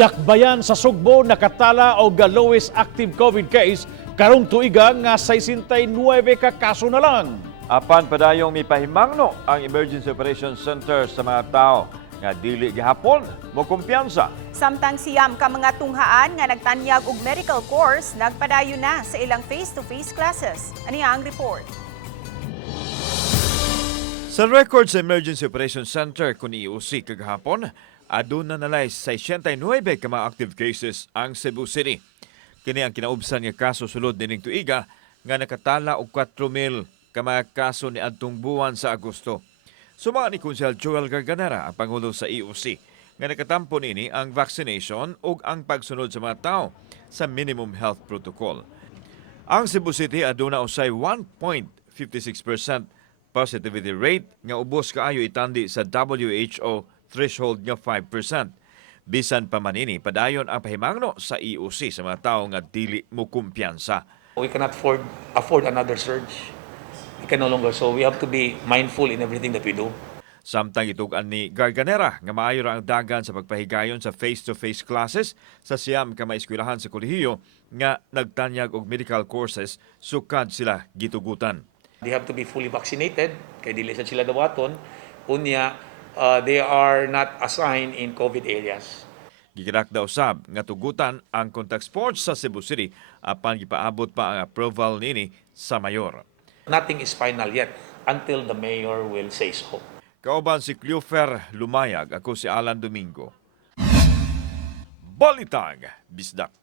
Dakbayan sa Sugbo nakatala og lowest active COVID case karong tuiga nga 69 ka kaso na lang. Apan padayong mipahimangno ang Emergency Operations Center sa mga tao nga dili gihapon mo kumpiyansa. Samtang siyam ka mga tunghaan nga nagtanyag og medical course nagpadayon na sa ilang face-to-face classes. Aniya ang report. Sa record sa Emergency Operations Center kung EOC kagahapon, aduna nalay 69 ka mga active cases ang Cebu City. Kini ang kinaubsan nga kaso sulod nining tuiga nga nakatala og 4,000 ka mga kaso ni adtong buwan sa Agosto. Suma ni Konsehal Joel Garganera ang pangulo sa EOC nga nakatampo nini ang vaccination ug ang pagsunod sa mga tao sa minimum health protocol. Ang Cebu City aduna usay 1.56% positivity rate nga ubos kaayo itandi sa WHO threshold nga 5%. Bisan pa manini, padayon ang pahimangno sa EOC sa mga tao nga dili mo kumpiyansa. We cannot afford another surge. We can no longer. So we have to be mindful in everything that we do. Samtang itugan ni Garganera nga maayo ra ang dagan sa pagpahigayon sa face-to-face classes sa siyam ka mga eskwelahan sa kolehiyo nga nagtanyag og medical courses sukad sila gitugutan. They have to be fully vaccinated. Kay dili sa sila dawaton. Unya, they are not assigned in COVID areas. Gigirak daw sab nga tugutan ang contact sports sa Cebu City apan gipaabot pa ang approval nini sa mayor. Nothing is final yet until the mayor will say so. Kauban si Cleofer Lumayag, ako si Alan Domingo. Balitag, Bisdak.